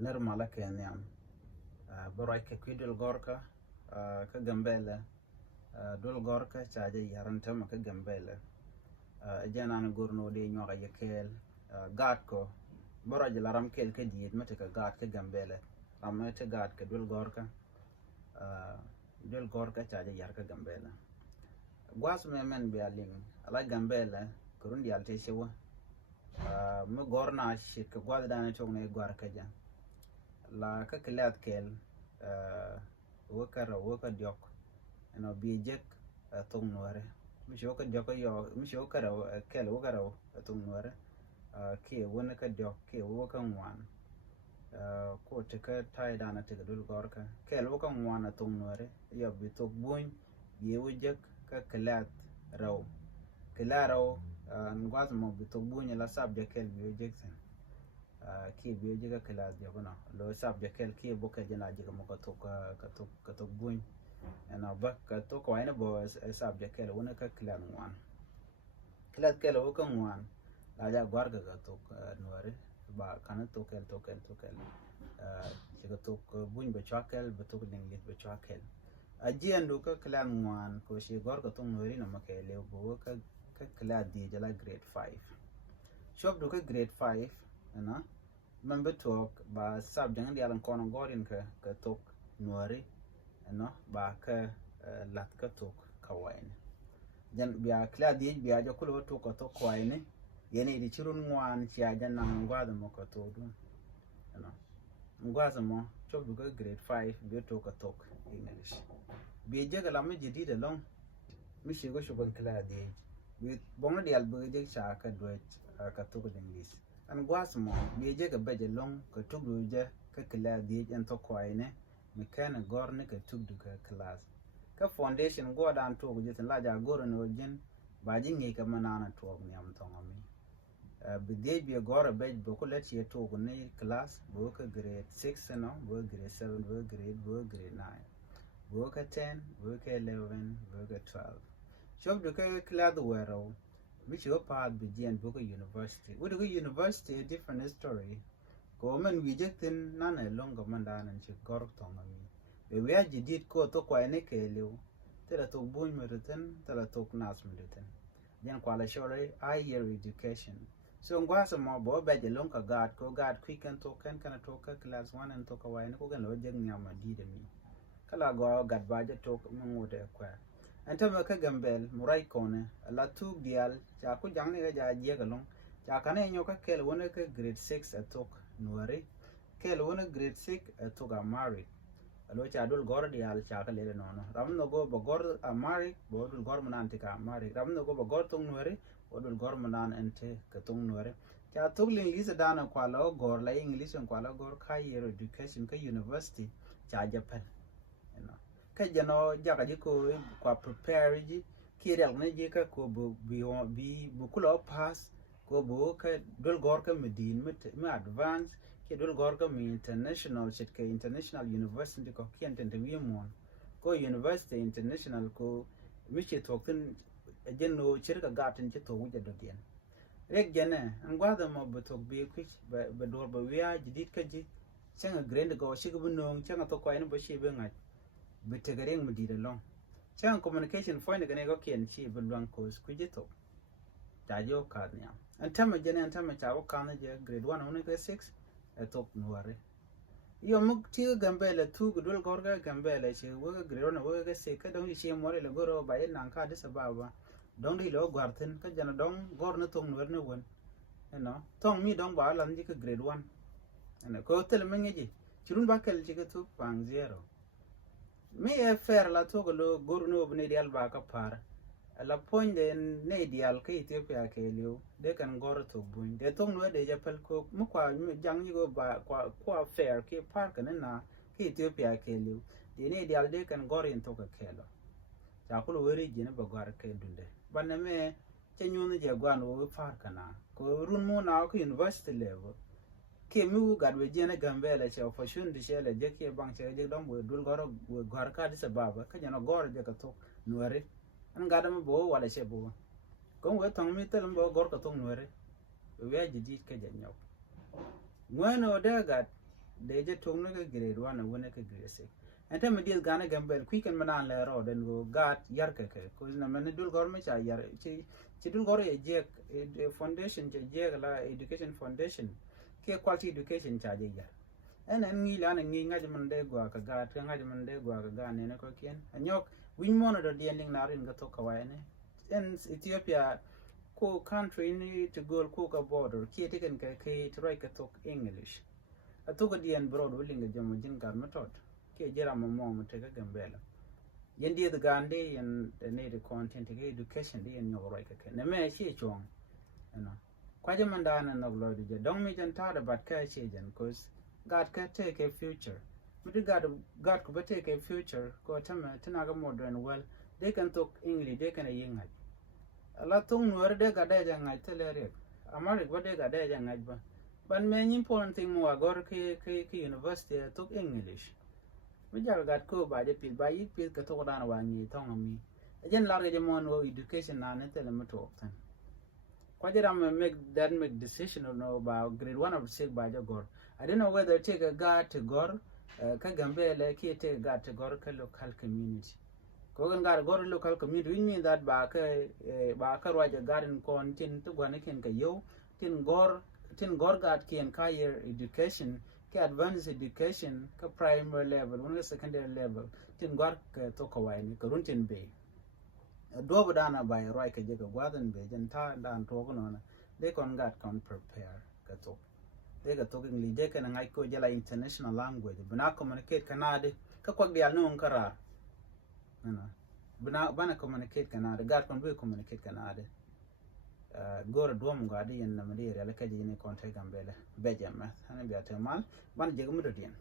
nirmala kenyam barai ke kwidul gorka ka gambele dul gorka chaje yaranta ma ka gambele jana na gurno de nyoga yekel gat ko barai laram kel ke diet mate ka gat ka gambele ramate gat ka dul gorka chaje yar ka gambele gwas men bi aling ala gambele kurun di alte shewa mu gorna shit ka gwada dana tongne gwar ka jan la ka kilat kel waka diok no bijek tong nuare mi shoka diok yo mi shoka kel waka tong nuare ke wona ka diok ke waka ngwan ko te ka tai dana te dul gorka kel waka ngwan tong nuare yo bi tok bun ye wujek ka kilat raw kilaro ngwaz mo bi tok bun la subject kel bi wujek sen ki bi jiga kala jabana lo subject kel ki boka jana jiga mo ka tok bun ana ba ka to ko ina bo subject kel wona ka kala ngwan kala kel wo ka ngwan la ja gwar ga tok nuare ba kana to kel jiga tok bun be chakel be tok dinglit be chakel aji andu ka kala ngwan ko shi gwar ka tong nuare na makele bo ka kala di jala grade 5 shop do ka grade 5 ana member talk ba subject ndi alan kono gorin ka tok nuari no ba ka lat ka tok kawain jan biya kla di biya jo kulo to ko tok kawain yene di chirun ngwan ci ajan na ngwado mo ko to dun no ngwazo mo chop du ka grade 5 bi to ka tok english bi je ga lamu jidi de long mi shi go shuban kla di bi bonga di albu je cha ka duet ka tok english an gwas mo beje ga beje long ka tugu je ka kila di en to koine mekana gorne ka tugu ka class ka foundation go dan to go je la ja goro no jin ba ji ngi ka manana to ni am to ngami bi de bi goro be bo ko let ye to go ni class bo ka grade 6 no bo grade 7 bo grade 9 bo ka 10 bo ka 11 bo ka 12 shob do ka kila do wero which your path begin book university. Would go university a different story? Government rejecting none a longer mandan and she got on me. The way you did go to quite a kelu, tell a talk boon meriton, tell a talk nas meriton. Then quality higher education. So was a mob or bed a longer guard, go guard quick and talk and can talk a class 1 and talk away and go and load yama did me. Kalago got budget talk motor quack. Antama ka gambel murai kone la tu dial cha ku jang ne ga je ga long cha kana nyo ka kel wona ka grade 6 atok nuare kel wona grade 6 atok a married alo cha dul gor dial cha ka le no ram no go bo gor a married bo dul gor manan te ka married ram no go bo gor tung nuare bo dul gor manan ente ka tung nuare cha tuk lin lisa dana kwalo gor la english kwalo gor higher education ka university cha japan ka jano jaga jiko kwa prepare ji kirel ne ji ka ko bi bukulo pass ko bo ka dol gor ka medin me advance ke dol gor ka mi international shit ka international university ko kienten te mon ko university international ko mi che tokten jenno chirka gaten che to wuje do den rek jene angwada mo betok bi kwich be dor ba wiya jidit ka ji changa grand go shigu bunong changa to ko ene bo shi be ngai bitegareng mudira long chang communication point ga ne go kien chi bulwan ko skujito tajo kadnya antama jene antama chawo kana je grade 1 on ga 6 top nuare yo muk ti gambele tu gudul gorga gambele chi wo ga grade 1 wo ga 6 ka dong chi more le goro ba nan ka de sababa dong di lo gwarten ka jana dong gor na tong nuar ne won no tong mi dong ba lan ji ka grade 1 ana ko tel mengeji chirun ba kel chi ga tu pang 0 me e fer la to lo gorno bne dial ba ka par la point de ne dial ke Ethiopia ke liu de kan gor to bun de tong no de japel ko mu kwa jang ni go ba kwa fer ke par kan na ke Ethiopia ke liu de ne dial de kan gor in to ka kelo ta ko wori jine ba gor ke dunde banne me che nyunu je gwan wo far kana ko run mo na ko university level ke mu gadwe jene gambele che opportunity di shele je ke bang che je dom dul gor ka di sababa ka jana gor je ka to nuare an gadam bo wala che bo ko we tong mi tel bo gor ka to nuare we je di ke je nyaw ngwano de gat de je tung no grade 1 and wona grade 6 enta me deal gana gambel quick and manan le ro den go gat yar ke ko na man dul gor me cha yar ci dul gor e je foundation je la education foundation ke quality education cha je yar en ngi la ngi ngaj man de gwa ka gat ngaj man de gwa ka ga ne ko kien anyok win mono do the ending na rin ga to ka wa ne en Ethiopia ko country ni to go ko ka border ki tiken ka ke to right ka talk English atuka dien broad willing ga jamu jin gar method ke jera mo mo te ga gambela yendi the gande and ne the content ke education di en yo right ka ne me chi chong no kwa jaman da na no lo je dong mi jan ta da bat ka chi jan cause God can take a future but God could take a future ko tama tanaga modern well they can talk English they can a yinga a lot of no de ga da jang ai tele America ba de ga da jang ai ba but main important thing mo agor ke university talk English we jar gat ko ba de pil ba yi pil ka to da na wa ni tong mi ajen la ga mon wo education na ne tele mo to tan kwa jira make decision or no about grade 1 of 6 by the god I don't know whether take a god to god ka gambele ke take a god to god ka local community ko gan gar god local community we mean that ba ka raja garden kon tin to gwana ken ka yo tin gor god ken ka year education ke advanced education ka primary level one secondary level tin gor ka to ka wai ni ka runtin be do dana by right ka je ka gwadan be jan ta dan to ko na they kon gat kon prepare ka to they ga to ngi je ka ngai ko jela international language bana communicate kanade ka kwa dial no kara bana communicate kanade gat kon be communicate kanade gora dom ga di en na mari re ka je ne kon te gambele be jama hanen biya te mal ban je gumu do dien